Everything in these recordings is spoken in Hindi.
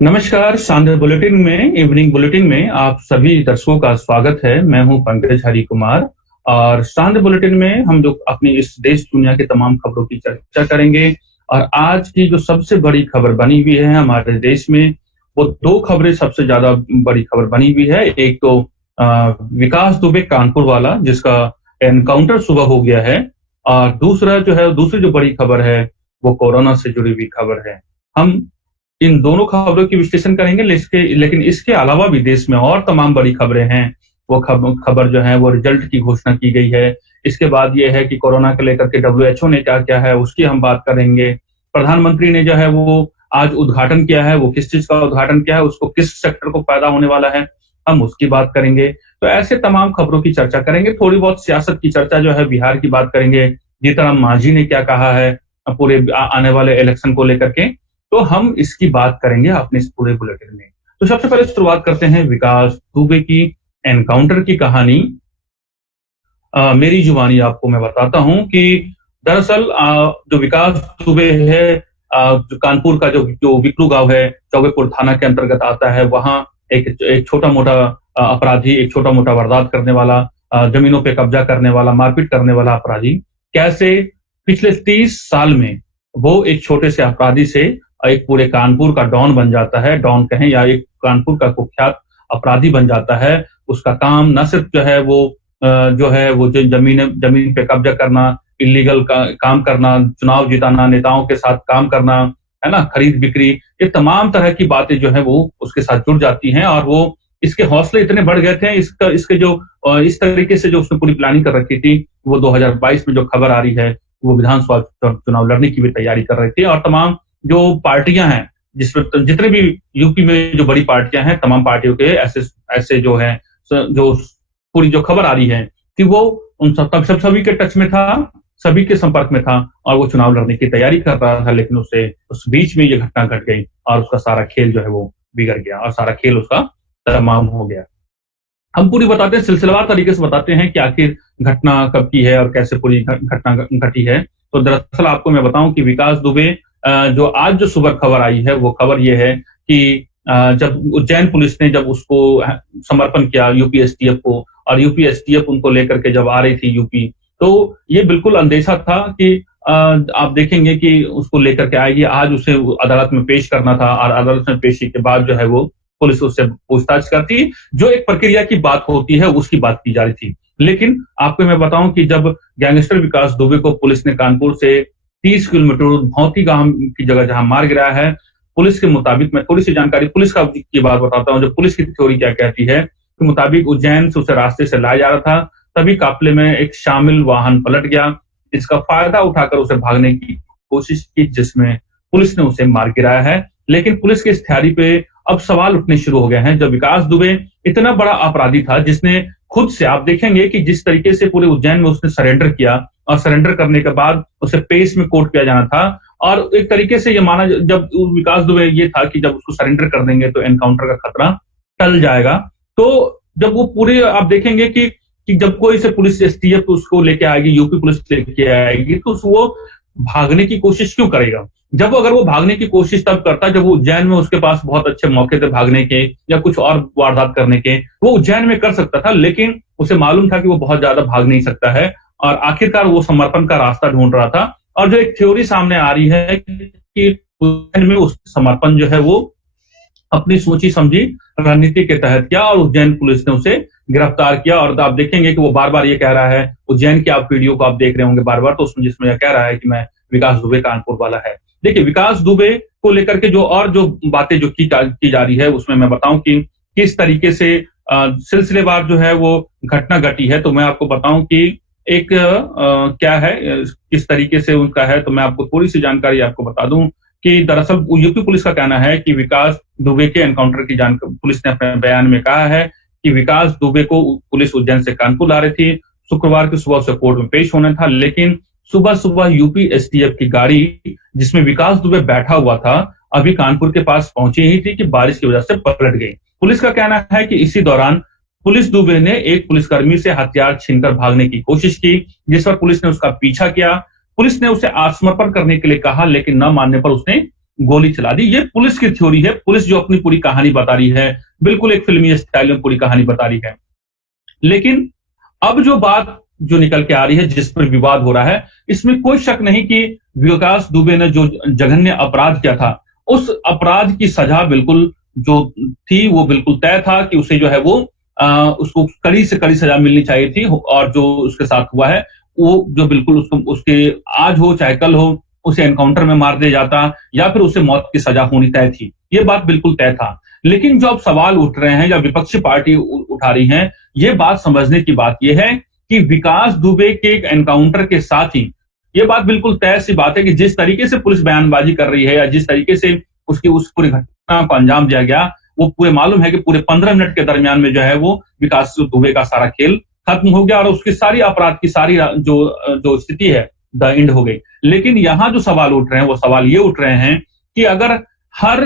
नमस्कार। सांध्र बुलेटिन में इवनिंग बुलेटिन में आप सभी दर्शकों का स्वागत है। मैं हूं पंकज हरि कुमार और सांध्र बुलेटिन में हम जो अपनी इस देश दुनिया की तमाम खबरों की चर्चा करेंगे। और आज की जो सबसे बड़ी खबर बनी हुई है हमारे देश में, वो दो खबरें सबसे ज्यादा बड़ी खबर बनी हुई है। एक तो विकास दुबे कानपुर वाला, जिसका एनकाउंटर सुबह हो गया है, और दूसरी जो बड़ी खबर है वो कोरोना से जुड़ी हुई खबर है। हम इन दोनों खबरों की विश्लेषण करेंगे, लेकिन इसके अलावा भी देश में और तमाम बड़ी खबरें हैं। वो खबर जो है वो रिजल्ट की घोषणा की गई है। इसके बाद ये है कि कोरोना को लेकर के डब्ल्यूएचओ ने क्या क्या है उसकी हम बात करेंगे। प्रधानमंत्री ने जो है वो आज उद्घाटन किया है, वो किस चीज का उद्घाटन किया है, उसको किस सेक्टर को फायदा होने वाला है, हम उसकी बात करेंगे। तो ऐसे तमाम खबरों की चर्चा करेंगे। थोड़ी बहुत सियासत की चर्चा जो है बिहार की बात करेंगे, जीतन मांझी ने क्या कहा है पूरे आने वाले इलेक्शन को लेकर के, तो हम इसकी बात करेंगे अपने इस पूरे बुलेटिन में। तो सबसे पहले शुरुआत करते हैं विकास दुबे की एनकाउंटर की कहानी। मेरी जुबानी आपको मैं बताता हूं कि दरअसल जो विकास दुबे है, जो कानपुर का जो विक्रू गांव है, चौबेपुर थाना के अंतर्गत आता है, वहां एक छोटा मोटा अपराधी, एक छोटा मोटा वारदात करने वाला, जमीनों पे कब्जा करने वाला, मारपीट करने वाला अपराधी कैसे पिछले 30 साल में वो एक छोटे से अपराधी से एक पूरे कानपुर का डॉन बन जाता है। डॉन कहें या एक कानपुर का कुख्यात अपराधी बन जाता है। उसका काम न सिर्फ जो जमीन पे कब्जा करना, इलीगल काम करना, चुनाव जिताना, नेताओं के साथ काम करना, है ना, खरीद बिक्री, ये तमाम तरह की बातें जो है वो उसके साथ जुड़ जाती हैं। और वो इसके हौसले इतने बढ़ गए थे, इस तरीके से जो उसने पूरी प्लानिंग कर रखी थी, वो 2022 में जो खबर आ रही है, वो विधानसभा चुनाव लड़ने की भी तैयारी कर रही थी। और तमाम जो पार्टियां हैं, जिसमें जितने भी यूपी में जो बड़ी पार्टियां हैं, तमाम पार्टियों के ऐसे ऐसे जो है, जो पूरी जो खबर आ रही है कि वो उन सभी के टच में था, सभी के संपर्क में था, और वो चुनाव लड़ने की तैयारी कर रहा था। लेकिन उस बीच में ये घटना घट गई और उसका सारा खेल जो है वो बिगड़ गया और सारा खेल उसका तमाम हो गया। हम पूरी बताते हैं, सिलसिलेवार तरीके से बताते हैं कि आखिर घटना कब की है और कैसे पूरी घटना घटी है। तो दरअसल आपको मैं बताऊं कि विकास दुबे, जो आज जो सुबह खबर आई है, वो खबर ये है कि जब उज्जैन पुलिस ने जब उसको समर्पण किया यूपी एसटीएफ को, और यूपी एसटीएफ उनको लेकर के जब आ रही थी यूपी, तो ये बिल्कुल अंदेशा था कि आप देखेंगे कि उसको लेकर के आएगी। आज उसे अदालत में पेश करना था और अदालत में पेशी के बाद जो है वो पुलिस उससे पूछताछ करती, जो एक प्रक्रिया की बात होती है उसकी बात की जा रही थी। लेकिन आपको मैं बताऊं कि जब गैंगस्टर विकास दुबे को पुलिस ने कानपुर से 30 किलोमीटर दूर भौती गांव की जगह जहां मार गिराया है, पुलिस के मुताबिक, मैं थोड़ी सी जानकारी पुलिस की बात बताता हूं, जो पुलिस की थ्योरी क्या कहती है कि मुताबिक उज्जैन से उसे रास्ते से लाया जा रहा था, तभी काफिले में एक शामिल वाहन पलट गया। इसका फायदा उठाकर उसे भागने की कोशिश की, जिसमें पुलिस ने उसे मार गिराया है। लेकिन पुलिस की इस तैयारी पे अब सवाल उठने शुरू हो गए हैं। जब विकास दुबे इतना बड़ा अपराधी था, जिसने खुद से, आप देखेंगे कि जिस तरीके से पूरे उज्जैन में उसने सरेंडर किया, और सरेंडर करने के बाद उसे पेश में कोर्ट किया जाना था, और एक तरीके से ये माना, जब विकास दुबे ये था कि जब उसको सरेंडर कर देंगे तो एनकाउंटर का खतरा टल जाएगा। तो जब वो पूरे, आप देखेंगे कि जब कोई से पुलिस एसटीएफ उसको लेके आएगी, यूपी पुलिस लेके आएगी, तो वो भागने की कोशिश क्यों करेगा? अगर वो भागने की कोशिश तब करता जब वो उज्जैन में उसके पास बहुत अच्छे मौके थे भागने के या कुछ और वारदात करने के, वो उज्जैन में कर सकता था। लेकिन उसे मालूम था कि वो बहुत ज्यादा भाग नहीं सकता है, और आखिरकार वो समर्पण का रास्ता ढूंढ रहा था। और जो एक थ्योरी सामने आ रही है कि उज्जैन में उस समर्पण जो है वो अपनी सोची समझी रणनीति के तहत किया, और उज्जैन पुलिस ने उसे गिरफ्तार किया। और आप देखेंगे कि वो बार बार ये कह रहा है, उज्जैन की आप वीडियो को आप देख रहे होंगे बार बार, तो उसमें जिसमें यह कह रहा है कि मैं विकास दुबे कानपुर वाला है। देखिए, विकास दुबे को लेकर के जो बातें जो की जा रही है, उसमें मैं बताऊं कि किस तरीके से सिलसिलेवार जो है वो घटना घटी है। तो मैं आपको बताऊं कि एक क्या है, किस तरीके से उनका है, तो मैं आपको थोड़ी सी जानकारी आपको बता दूं कि दरअसल यूपी पुलिस का कहना है कि विकास दुबे के एनकाउंटर की जानकारी पुलिस ने अपने बयान में कहा है कि विकास दुबे को पुलिस उज्जैन से कानपुर ला रही थी। शुक्रवार की सुबह उसे कोर्ट में पेश होना था, लेकिन सुबह सुबह यूपी एसटीएफ की गाड़ी, जिसमें विकास दुबे बैठा हुआ था, अभी कानपुर के पास पहुंची ही थी कि बारिश की वजह से पलट गई। पुलिस का कहना है कि इसी दौरान पुलिस दुबे ने एक पुलिसकर्मी से हथियार छीनकर भागने की कोशिश की, जिस पर पुलिस ने उसका पीछा किया। पुलिस ने उसे आत्मसमर्पण करने के लिए कहा, लेकिन न मानने पर उसने गोली चला दी। ये पुलिस की थ्योरी है, पुलिस जो अपनी पूरी कहानी बता रही है, बिल्कुल एक फिल्मी स्टाइल में पूरी कहानी बता रही है। लेकिन अब जो बात जो निकल के आ रही है, जिस पर विवाद हो रहा है, इसमें कोई शक नहीं कि विकास दुबे ने जो जघन्य अपराध किया था, उस अपराध की सजा बिल्कुल जो थी वो बिल्कुल तय था कि उसे जो है वो उसको कड़ी से कड़ी सजा मिलनी चाहिए थी। और जो उसके साथ हुआ है वो जो बिल्कुल उसको उसके आज हो चाहे कल हो उसे एनकाउंटर में मार दिया जाता या फिर उसे मौत की सजा होनी तय थी। ये बात बिल्कुल तय था। लेकिन जो अब सवाल उठ रहे हैं या विपक्षी पार्टी उठा रही है, ये बात समझने की बात यह है कि विकास दुबे के एनकाउंटर के साथ ही ये बात बिल्कुल तय सी बात है कि जिस तरीके से पुलिस बयानबाजी कर रही है या जिस तरीके से उसकी उस पूरी घटना को अंजाम दिया गया, वो पूरे मालूम है कि पूरे 15 मिनट के दरमियान में जो है वो विकास दुबे का सारा खेल खत्म हो गया और उसकी सारी अपराध की सारी जो जो स्थिति है द एंड हो गई। लेकिन यहां जो सवाल उठ रहे हैं वो सवाल ये उठ रहे हैं कि अगर हर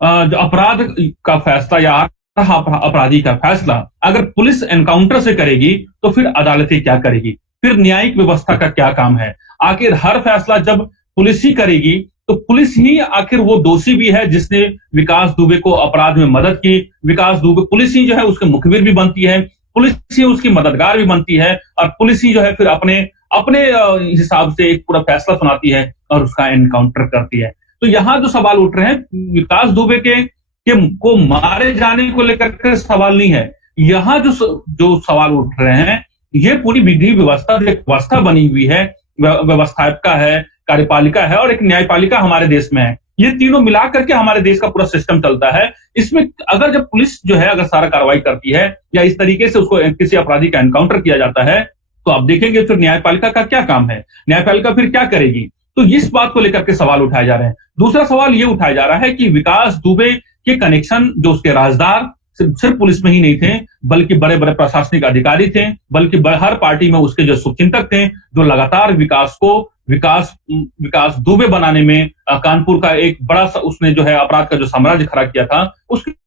जो अपराध का फैसला या अपराधी का फैसला अगर पुलिस एनकाउंटर से करेगी तो फिर अदालतें क्या करेगी, फिर न्यायिक व्यवस्था का क्या काम है। आखिर हर फैसला जब पुलिस ही करेगी तो पुलिस ही आखिर वो दोषी भी है जिसने विकास दुबे को अपराध में मदद की। विकास दुबे पुलिस ही जो है उसके मुखबिर भी बनती है, पुलिस ही उसकी मददगार भी बनती है और पुलिस ही जो है फिर अपने अपने हिसाब से एक पूरा फैसला सुनाती है और उसका एनकाउंटर करती है। तो यहां जो सवाल उठ रहे हैं विकास दुबे के को मारे जाने को लेकर के सवाल नहीं है। यहां जो सवाल उठ रहे हैं ये पूरी विधि व्यवस्था बनी हुई है, व्यवस्थापिका है, कार्यपालिका है और एक न्यायपालिका हमारे देश में है। ये तीनों मिला करके हमारे देश का पूरा सिस्टम चलता है। इसमें अगर जब पुलिस जो है अगर सारा कार्रवाई करती है या इस तरीके से उसको किसी अपराधी का एनकाउंटर किया जाता है तो आप देखेंगे फिर न्यायपालिका का क्या काम है, न्यायपालिका फिर क्या करेगी। तो इस बात को लेकर के सवाल उठाए जा रहे हैं। दूसरा सवाल ये उठाया जा रहा है कि विकास दुबे के कनेक्शन जो उसके राजदार सिर्फ पुलिस में ही नहीं थे बल्कि बड़े बड़े प्रशासनिक अधिकारी थे, बल्कि हर पार्टी में उसके जो शुभचिंतक थे जो लगातार विकास दुबे बनाने में कानपुर का एक बड़ा उसने जो है अपराध का जो साम्राज्य खड़ा किया था उसके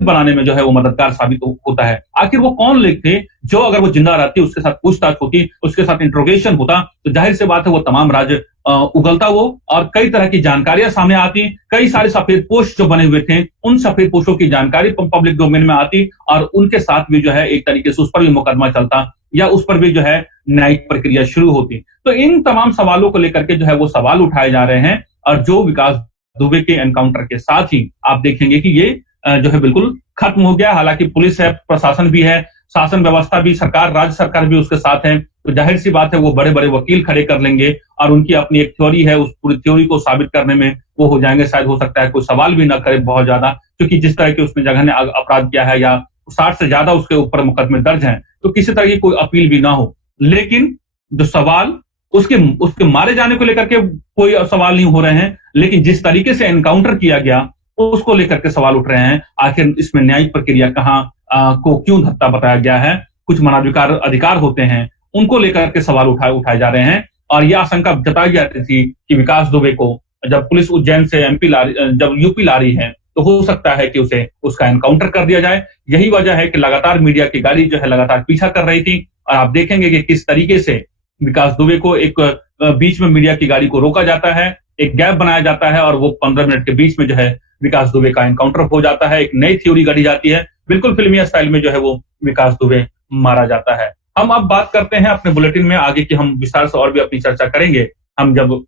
बनाने में जो है वो मददगार साबित होता है। आखिर वो कौन लोग थे जो अगर वो जिंदा रहती उसके साथ पूछताछ होती उसके साथ इंट्रोगेशन होता तो जाहिर सी बात है वो तमाम राज उगलता वो और कई तरह की जानकारियां सामने आती। कई सारे सफेद पोश जो बने हुए थे उन सफेद पोशों की जानकारी पब्लिक डोमेन में आती और उनके साथ भी जो है एक तरीके से उस पर भी मुकदमा चलता या उस पर भी जो है न्यायिक प्रक्रिया शुरू होती। तो इन तमाम सवालों को लेकर के जो है वो सवाल उठाए जा रहे हैं और जो विकास दुबे के एनकाउंटर के साथ ही आप देखेंगे कि ये जो है बिल्कुल खत्म हो गया। हालांकि पुलिस है, प्रशासन भी है, शासन व्यवस्था भी, सरकार, राज्य सरकार भी उसके साथ है। तो जाहिर सी बात है वो बड़े बड़े वकील खड़े कर लेंगे और उनकी अपनी एक थ्योरी है, उस पूरी थ्योरी को साबित करने में वो हो जाएंगे। शायद हो सकता है कोई सवाल भी ना करे बहुत ज्यादा, क्योंकि जिस तरह के उसने जघन्य अपराध किया है या 60 से ज्यादा उसके ऊपर मुकदमे दर्ज हैं तो किसी तरह की कोई अपील भी ना हो। लेकिन जो सवाल उसके मारे जाने को लेकर के कोई सवाल नहीं हो रहे हैं, लेकिन जिस तरीके से एनकाउंटर किया गया उसको लेकर के सवाल उठ रहे हैं। आखिर इसमें न्यायिक प्रक्रिया कहाँ को क्यों हत्या बताया गया है। कुछ मानवाधिकार अधिकार होते हैं उनको लेकर के सवाल उठाए जा रहे हैं और यह आशंका जताई जाती थी कि विकास दुबे को जब पुलिस उज्जैन से जब यूपी ला रही है तो हो सकता है कि उसे उसका एनकाउंटर कर दिया जाए। यही वजह है कि लगातार मीडिया की गाड़ी जो है लगातार पीछा कर रही थी और आप देखेंगे कि किस तरीके से विकास दुबे को एक बीच में मीडिया की गाड़ी को रोका जाता है, एक गैप बनाया जाता है और वो 15 मिनट के बीच में जो है विकास दुबे का एनकाउंटर हो जाता है। एक नई थ्योरी गढ़ी जाती है, बिल्कुल फिल्मी स्टाइल में जो है वो विकास दुबे मारा जाता है। हम अब बात करते हैं अपने बुलेटिन में आगे की, हम विस्तार से और भी अपनी चर्चा करेंगे। हम जब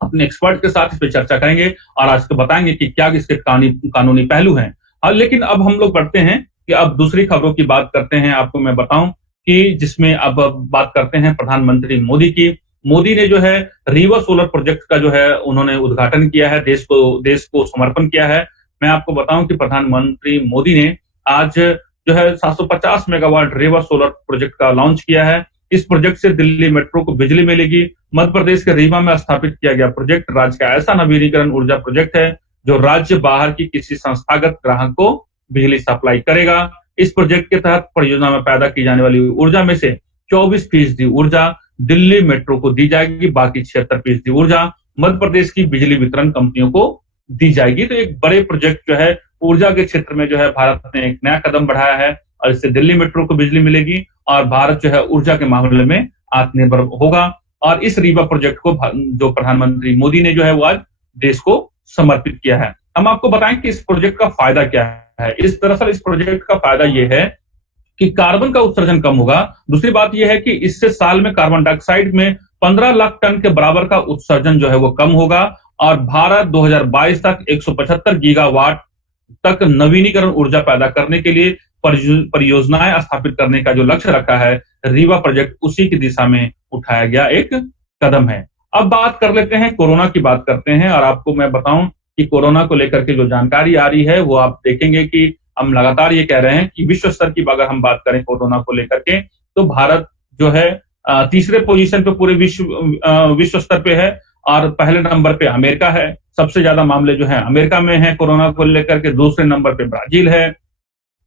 अपने एक्सपर्ट के साथ इस पर चर्चा करेंगे और आज को बताएंगे कि क्या इसके कानूनी पहलू हैं। लेकिन अब हम लोग बढ़ते हैं कि अब दूसरी खबरों की बात करते हैं। आपको मैं बताऊं कि जिसमें अब बात करते हैं प्रधानमंत्री मोदी की। मोदी ने जो है रीवा सोलर प्रोजेक्ट का जो है उन्होंने उद्घाटन किया है, देश को समर्पण किया है। मैं आपको बताऊं कि प्रधानमंत्री मोदी ने आज जो है 750 मेगावाट रीवा सोलर प्रोजेक्ट का लॉन्च किया है। इस प्रोजेक्ट से दिल्ली मेट्रो को बिजली मिलेगी। मध्य प्रदेश के रीवा में स्थापित किया गया प्रोजेक्ट राज्य का ऐसा नवीनीकरण ऊर्जा प्रोजेक्ट है जो राज्य बाहर की किसी संस्थागत ग्राहक को बिजली सप्लाई करेगा। इस प्रोजेक्ट के तहत परियोजना में पैदा की जाने वाली ऊर्जा में से 24% ऊर्जा दिल्ली मेट्रो को दी जाएगी, बाकी 76% ऊर्जा मध्य प्रदेश की बिजली वितरण कंपनियों को दी जाएगी। तो एक बड़े प्रोजेक्ट जो है ऊर्जा के क्षेत्र में जो है भारत ने एक नया कदम बढ़ाया है और इससे दिल्ली मेट्रो को बिजली मिलेगी और भारत जो है ऊर्जा के मामले में आत्मनिर्भर होगा। और इस रीवा प्रोजेक्ट को जो प्रधानमंत्री मोदी ने जो है वो आज देश को समर्पित किया है। हम आपको बताएं कि इस प्रोजेक्ट का फायदा क्या है। दरअसल इस प्रोजेक्ट का फायदा ये है कि कार्बन का उत्सर्जन कम होगा। दूसरी बात यह है कि इससे साल में कार्बन डाइऑक्साइड में 15 लाख टन के बराबर का उत्सर्जन जो है वो कम होगा और भारत 2022 तक 175 गीगावाट तक नवीनीकरण ऊर्जा पैदा करने के लिए परियोजनाएं स्थापित करने का जो लक्ष्य रखा है, रीवा प्रोजेक्ट उसी की दिशा में उठाया गया एक कदम है। अब बात कर लेते हैं, कोरोना की बात करते हैं और आपको मैं बताऊं कि कोरोना को लेकर के जो जानकारी आ रही है वो आप देखेंगे कि हम लगातार ये कह रहे हैं कि विश्व स्तर की अगर हम बात करें कोरोना को लेकर के, तो भारत जो है तीसरे पोजीशन पे पूरे विश्व स्तर पे है और पहले नंबर पे अमेरिका है। सबसे ज्यादा मामले जो है अमेरिका में है कोरोना को लेकर के, दूसरे नंबर पे ब्राजील है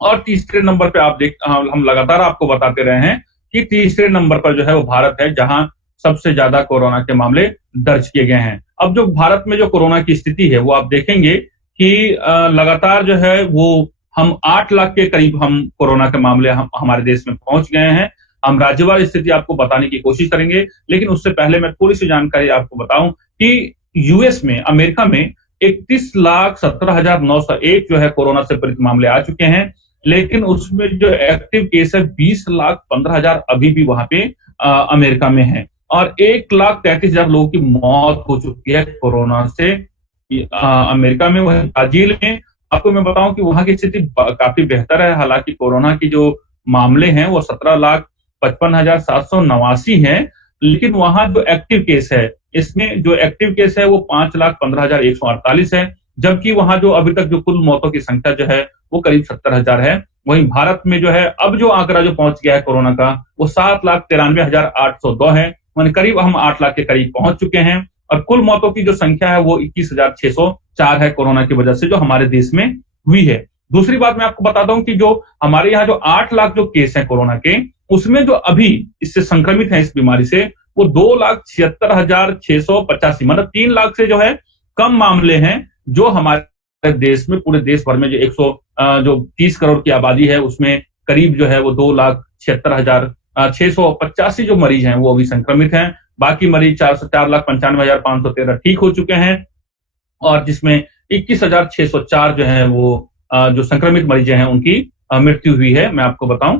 और तीसरे नंबर पे हम लगातार आपको बताते रहे हैं कि तीसरे नंबर पर जो है वो भारत है, जहां सबसे ज्यादा कोरोना के मामले दर्ज किए गए हैं। अब जो भारत में जो कोरोना की स्थिति है वो आप देखेंगे कि लगातार जो है वो हम 8 लाख के करीब हम कोरोना के मामले हमारे देश में पहुंच गए हैं। हम राज्यवार स्थिति आपको बताने की कोशिश करेंगे, लेकिन उससे पहले मैं थोड़ी सी जानकारी आपको बताऊं कि यूएस में, अमेरिका में 31,17,901 जो है कोरोना से पीड़ित मामले आ चुके हैं, लेकिन उसमें जो एक्टिव केस है 20,15,000 अभी भी वहां पे अमेरिका में है और 1,33,000 लोगों की मौत हो चुकी है कोरोना से अमेरिका में। वहीं ब्राजील में आपको मैं बताऊं कि वहां की स्थिति काफी बेहतर है। हालांकि कोरोना की जो मामले हैं वो 17,55,789 हैं, लेकिन वहां जो एक्टिव केस है, इसमें जो एक्टिव केस है वो 5,15,148 है, जबकि वहां जो अभी तक जो कुल मौतों की संख्या जो है वो करीब 70,000 है। वहीं भारत में जो है अब जो आंकड़ा जो पहुंच गया है कोरोना का वो 7,93,802 है, मान करीब हम 8 लाख के करीब पहुंच चुके हैं और कुल मौतों की जो संख्या है वो 21,604 है कोरोना की वजह से जो हमारे देश में हुई है। दूसरी बात मैं आपको बताता हूं कि जो हमारे यहाँ जो 8 लाख जो केस हैं कोरोना के, उसमें जो अभी इससे संक्रमित हैं इस बीमारी से वो 2,76,685, मतलब 3 लाख से जो है कम मामले हैं जो हमारे देश में, पूरे देश भर में जो 30 करोड़ की आबादी है उसमें करीब जो है वो 2,76,685 जो मरीज हैं वो अभी संक्रमित हैं। बाकी मरीज 4,95,513 ठीक हो चुके हैं और जिसमें 21,604 जो है वो जो संक्रमित मरीज हैं उनकी मृत्यु हुई है, मैं आपको बताऊं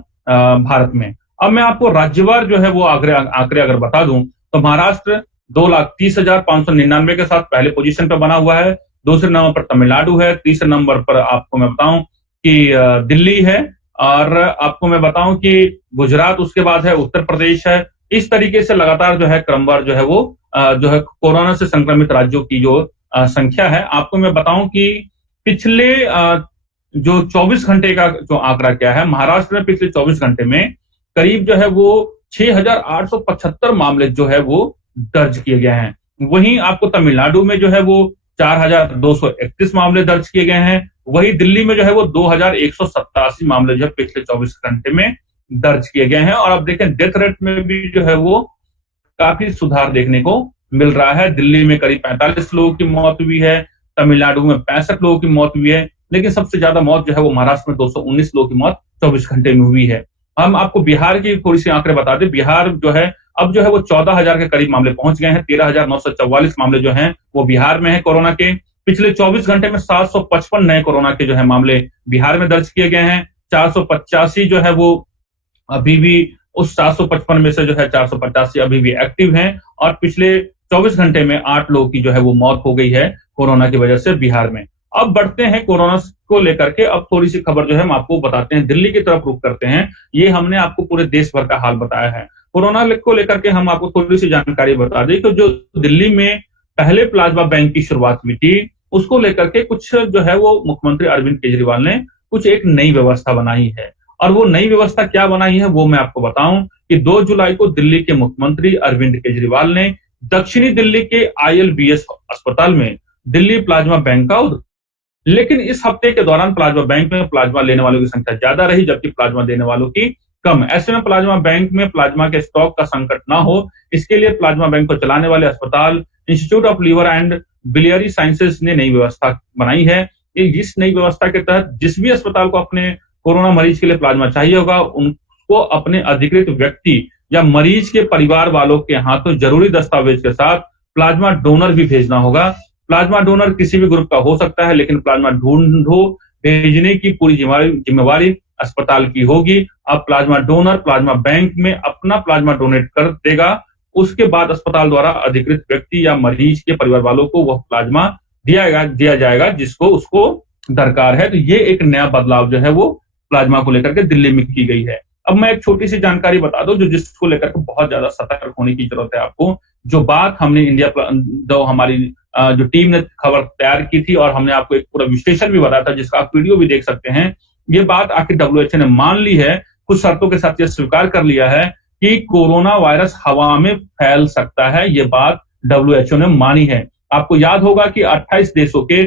भारत में। अब मैं आपको राज्यवार जो है वो आंकड़े अगर बता दूं तो महाराष्ट्र 2,30,599 के साथ पहले पोजीशन पर बना हुआ है, दूसरे नंबर पर तमिलनाडु है, तीसरे नंबर पर आपको मैं बताऊं कि दिल्ली है और आपको मैं बताऊं कि गुजरात उसके बाद है, उत्तर प्रदेश है। इस तरीके से लगातार जो है क्रमवार जो है वो जो है कोरोना से संक्रमित राज्यों की जो संख्या है, आपको मैं बताऊं कि पिछले जो 24 घंटे का जो आंकड़ा क्या है, महाराष्ट्र में पिछले 24 घंटे में करीब जो है वो 6,875 मामले जो है वो दर्ज किए गए हैं। वहीं आपको तमिलनाडु में जो है वो 4,231 मामले दर्ज किए गए हैं। वहीं दिल्ली में जो है वो 2,187 मामले जो है पिछले 24 घंटे में दर्ज किए गए हैं और अब देखें डेथ रेट में भी जो है वो काफी सुधार देखने को मिल रहा है। दिल्ली में करीब 45 लोगों की मौत हुई है, तमिलनाडु में 65 लोगों की मौत हुई है, लेकिन सबसे ज्यादा मौत जो है वो महाराष्ट्र में 219 लोगों की मौत 24 घंटे में हुई है। हम आपको बिहार की थोड़ी सी आंकड़े बता दें। बिहार जो है अब जो है वो 14,000 के करीब मामले पहुंच गए हैं। 13,944 मामले जो हैं वो बिहार में है कोरोना के। पिछले 24 घंटे में 755 नए कोरोना के जो है मामले बिहार में दर्ज किए गए हैं। 485 जो है वो अभी भी उस 755 में से जो है 485 अभी भी एक्टिव हैं और पिछले 24 घंटे में 8 लोगों की जो है वो मौत हो गई है कोरोना की वजह से बिहार में। अब बढ़ते हैं कोरोना को लेकर के, अब थोड़ी सी खबर जो है हम आपको बताते हैं, दिल्ली की तरफ रुख करते हैं। ये हमने आपको पूरे देश भर का हाल बताया है। कोरोना को लेकर के हम आपको थोड़ी सी जानकारी बता दें कि जो दिल्ली में पहले प्लाज्मा बैंक की शुरुआत हुई थी, उसको लेकर के कुछ जो है वो मुख्यमंत्री अरविंद केजरीवाल ने कुछ एक नई व्यवस्था बनाई है और वो नई व्यवस्था क्या बनाई है वो मैं आपको बताऊं कि 2 जुलाई को दिल्ली के मुख्यमंत्री अरविंद केजरीवाल ने दक्षिणी दिल्ली के ILBS अस्पताल में दिल्ली प्लाज्मा बैंक का, लेकिन इस हफ्ते के दौरान प्लाज्मा बैंक में प्लाज्मा लेने वालों की संख्या ज्यादा रही जबकि प्लाज्मा देने वालों की कम। ऐसे में प्लाज्मा बैंक में प्लाज्मा के स्टॉक का संकट ना हो, इसके लिए प्लाज्मा बैंक को चलाने वाले अस्पताल institute of liver and biliary sciences ने नई व्यवस्था बनाई है। इस नई व्यवस्था के तहत जिस भी अस्पताल को अपने कोरोना मरीज के लिए प्लाज्मा चाहिए होगा, उनको अपने अधिकृत व्यक्ति या मरीज के परिवार वालों के हाथों जरूरी दस्तावेज के साथ प्लाज्मा डोनर भी भेजना होगा। प्लाज्मा डोनर किसी भी ग्रुप का हो सकता है, लेकिन प्लाज्मा ढूंढो भेजने की पूरी जिम्मेवारी अस्पताल की होगी। अब प्लाज्मा डोनर प्लाज्मा बैंक में अपना प्लाज्मा डोनेट कर देगा, उसके बाद अस्पताल द्वारा अधिकृत व्यक्ति या मरीज के परिवार वालों को वह प्लाज्मा दिया जाएगा जिसको उसको दरकार है। तो ये एक नया बदलाव जो है वो प्लाज्मा को लेकर के दिल्ली में की गई है। अब मैं एक छोटी सी जानकारी बता दूं जिसको लेकर के बहुत ज्यादा सतर्क होने की जरूरत है आपको। जो बात हमने हमारी जो टीम ने खबर तैयार की थी और हमने आपको एक पूरा विश्लेषण भी बताया था जिसका आप वीडियो भी देख सकते हैं, ये बात आखिर WHO ने मान ली है, कुछ शर्तों के साथ ये स्वीकार कर लिया है कि कोरोना वायरस हवा में फैल सकता है। ये बात WHO ने मानी है। आपको याद होगा कि 28 देशों के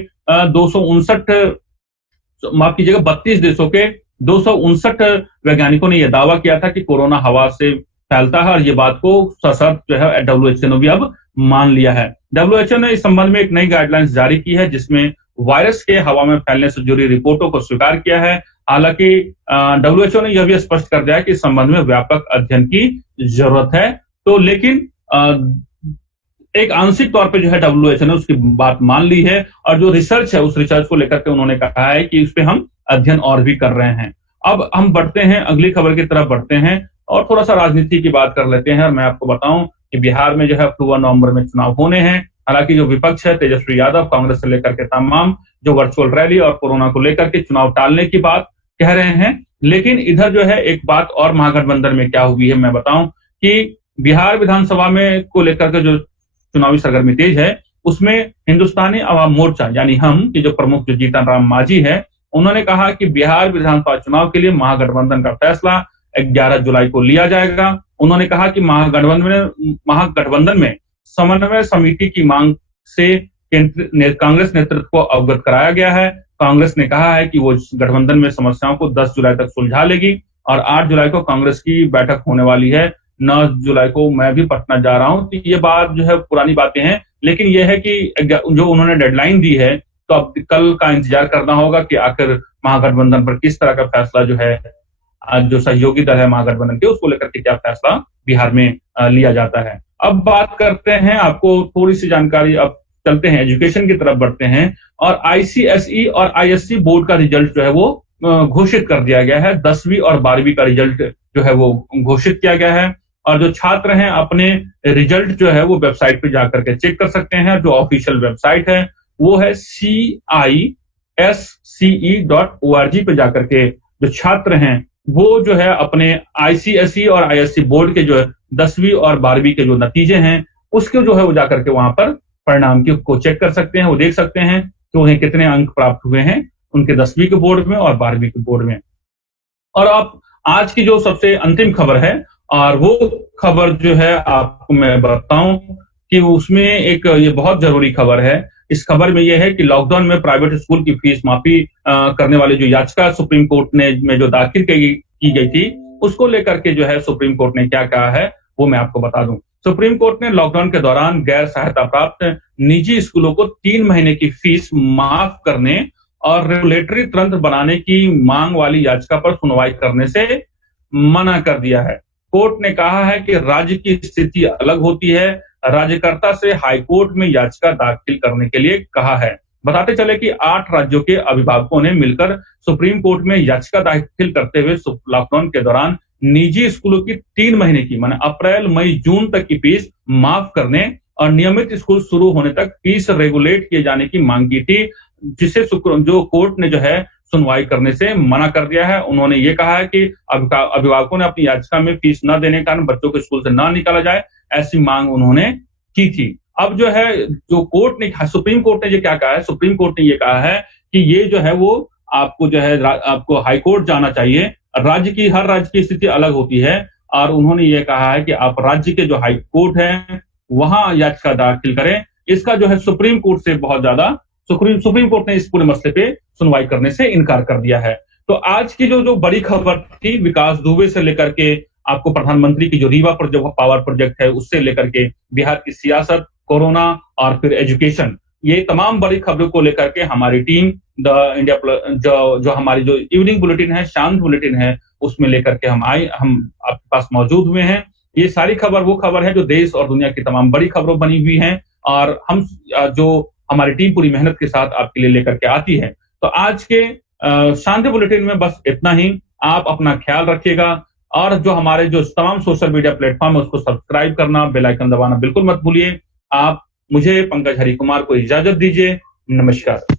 32 देशों के 259 वैज्ञानिकों ने यह दावा किया था कि कोरोना हवा से फैलता है और ये बात को सशर्त जो है WHO ने भी अब मान लिया है। WHO ने इस संबंध में एक नई गाइडलाइंस जारी की है जिसमें वायरस के हवा में फैलने से जुड़ी रिपोर्टों को स्वीकार किया है। हालांकि WHO ने यह भी स्पष्ट कर दिया है कि इस संबंध में व्यापक अध्ययन की जरूरत है। तो लेकिन एक आंशिक तौर पे जो है WHO ने उसकी बात मान ली है और जो रिसर्च है उस रिसर्च को लेकर के उन्होंने कहा है कि उस पे हम अध्ययन और भी कर रहे हैं। अब हम बढ़ते हैं अगली खबर की तरफ बढ़ते हैं और थोड़ा सा राजनीति की बात कर लेते हैं। और मैं आपको बताऊं कि बिहार में जो है अक्टूबर नवंबर में चुनाव होने हैं। हालांकि जो विपक्ष है तेजस्वी यादव कांग्रेस से लेकर के तमाम जो वर्चुअल रैली और कोरोना को लेकर के चुनाव टालने की बात कह रहे हैं, लेकिन इधर जो है एक बात और महागठबंधन में क्या हुई है मैं बताऊं कि बिहार विधानसभा में को लेकर के जो चुनावी सरगर्मी तेज है उसमें हिंदुस्तानी अवाम मोर्चा यानी हम की जो प्रमुख जो जीतन राम मांझी है, उन्होंने कहा कि बिहार विधानसभा चुनाव के लिए महागठबंधन का फैसला 11 जुलाई को लिया जाएगा। उन्होंने कहा कि महागठबंधन में समन्वय समिति की मांग से कांग्रेस नेतृत्व को अवगत कराया गया है। कांग्रेस ने कहा है कि वो गठबंधन में समस्याओं को 10 जुलाई तक सुलझा लेगी और 8 जुलाई को कांग्रेस की बैठक होने वाली है। 9 जुलाई को मैं भी पटना जा रहा हूं। तो ये बात जो है पुरानी बातें हैं, लेकिन यह है कि जो उन्होंने डेडलाइन दी है तो अब कल का इंतजार करना होगा कि आखिर महागठबंधन पर किस तरह का फैसला जो है जो सहयोगी दल है महागठबंधन के उसको लेकर के क्या फैसला बिहार में लिया जाता है। अब बात करते हैं, आपको थोड़ी सी जानकारी, अब चलते हैं एजुकेशन की तरफ बढ़ते हैं और ICSE और ISC बोर्ड का रिजल्ट जो है वो घोषित कर दिया गया है। 10वीं और 12वीं का रिजल्ट जो है वो घोषित किया गया है और जो छात्र हैं अपने रिजल्ट जो है वो वेबसाइट पे जाकर के चेक कर सकते हैं। जो ऑफिशियल वेबसाइट है वो है CISCE.org पे जाकर के जो छात्र हैं वो जो है अपने ICSE और ISC बोर्ड के जो 10वीं और 12वीं के जो नतीजे हैं उसके जो है वो जाकर के वहां पर परिणाम को चेक कर सकते हैं। वो देख सकते हैं कि उन्हें कितने अंक प्राप्त हुए हैं उनके 10वीं के बोर्ड में और 12वीं के बोर्ड में। और अब आज की जो सबसे अंतिम खबर है और वो खबर जो है आपको मैं बताऊं कि उसमें एक ये बहुत जरूरी खबर है। इस खबर में यह है कि लॉकडाउन में प्राइवेट स्कूल की फीस माफी करने वाली जो याचिका सुप्रीम कोर्ट में जो दाखिल की गई थी उसको लेकर के जो है सुप्रीम कोर्ट ने क्या कहा है वो मैं आपको बता दूं। सुप्रीम कोर्ट ने लॉकडाउन के दौरान गैर सहायता प्राप्त निजी स्कूलों को 3 महीने की फीस माफ करने और रेगुलेटरी तंत्र बनाने की मांग वाली याचिका पर सुनवाई करने से मना कर दिया है। कोर्ट ने कहा है कि राज्य की स्थिति अलग होती है। राज्यकर्ता से हाईकोर्ट में याचिका दाखिल करने के लिए कहा है। बताते चले कि 8 राज्यों के अभिभावकों ने मिलकर सुप्रीम कोर्ट में याचिका दाखिल करते हुए लॉकडाउन के दौरान निजी स्कूलों की 3 महीने की माने अप्रैल मई जून तक की फीस माफ करने और नियमित स्कूल शुरू होने तक फीस रेगुलेट किए जाने की मांग की थी, जिसे जो कोर्ट ने जो है सुनवाई करने से मना कर दिया है। उन्होंने ये कहा है कि अभिभावकों ने अपनी याचिका में फीस न देने के कारण बच्चों को स्कूल से न निकाला जाए, ऐसी मांग उन्होंने की थी। अब जो है जो कोर्ट ने सुप्रीम कोर्ट ने ये क्या कहा है, सुप्रीम कोर्ट ने ये कहा है कि ये जो है वो आपको जो है आपको हाई कोर्ट जाना चाहिए। हर राज्य की स्थिति अलग होती है और उन्होंने ये कहा है कि आप राज्य के जो हाई कोर्ट है वहां याचिका दाखिल करें। इसका जो है सुप्रीम कोर्ट से बहुत ज्यादा सुप्रीम कोर्ट ने इस पूरे मसले पे सुनवाई करने से इनकार कर दिया है। तो आज की जो बड़ी खबर थी विकास दुबे से लेकर के आपको प्रधानमंत्री की जो रीवा पावर प्रोजेक्ट है उससे लेकर के बिहार की सियासत, कोरोना और फिर एजुकेशन, ये तमाम बड़ी खबरों को लेकर के हमारी टीम जो हमारी जो इवनिंग बुलेटिन है, शांत बुलेटिन है, उसमें लेकर के हम आपके पास मौजूद हुए हैं। ये सारी खबर वो खबर है जो देश और दुनिया की तमाम बड़ी खबरों बनी हुई हैं और हम जो हमारी टीम पूरी मेहनत के साथ आपके लिए लेकर के आती है। तो आज के शांति बुलेटिन में बस इतना ही। आप अपना ख्याल रखिएगा और जो हमारे जो तमाम सोशल मीडिया प्लेटफॉर्म है उसको सब्सक्राइब करना, बेल आइकन दबाना बिल्कुल मत भूलिए। आप मुझे पंकज हरि कुमार को इजाजत दीजिए। नमस्कार।